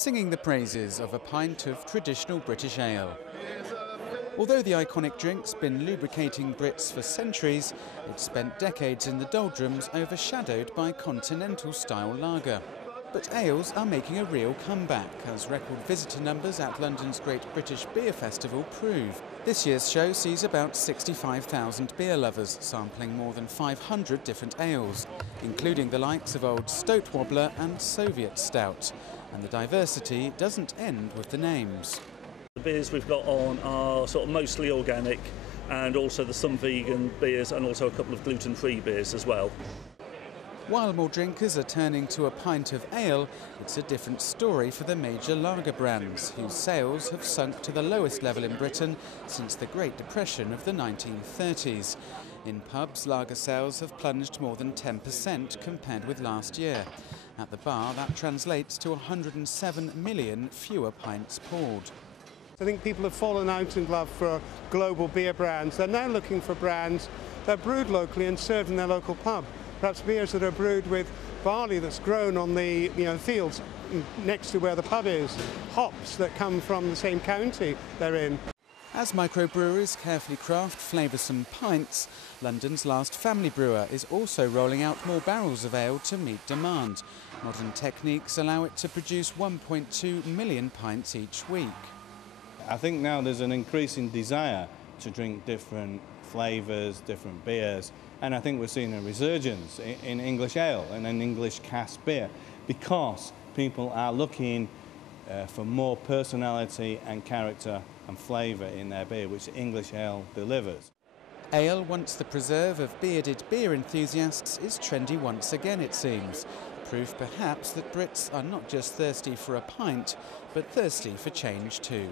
singing the praises of a pint of traditional British ale. Although the iconic drink's been lubricating Brits for centuries, it's spent decades in the doldrums, overshadowed by continental-style lager. But ales are making a real comeback, as record visitor numbers at London's Great British Beer Festival prove. This year's show sees about 65,000 beer lovers sampling more than 500 different ales, including the likes of Old Stoat Wobbler and Soviet Stout. And the diversity doesn't end with the names. The beers we've got on are sort of mostly organic, and also there's some vegan beers and also a couple of gluten-free beers as well. While more drinkers are turning to a pint of ale, it's a different story for the major lager brands, whose sales have sunk to the lowest level in Britain since the Great Depression of the 1930s. In pubs, lager sales have plunged more than 10% compared with last year. At the bar, that translates to 107 million fewer pints poured. I think people have fallen out in love for global beer brands. They're now looking for brands that are brewed locally and served in their local pub. Perhaps beers that are brewed with barley that's grown on the fields next to where the pub is, hops that come from the same county they're in. As microbreweries carefully craft flavoursome pints, London's last family brewer is also rolling out more barrels of ale to meet demand. Modern techniques allow it to produce 1.2 million pints each week. I think now there's an increasing desire to drink different flavours, different beers, and I think we're seeing a resurgence in English ale and in English cask beer, because people are looking for more personality and character and flavour in their beer, which English ale delivers. Ale, once the preserve of bearded beer enthusiasts, is trendy once again, it seems. Proof perhaps that Brits are not just thirsty for a pint, but thirsty for change too.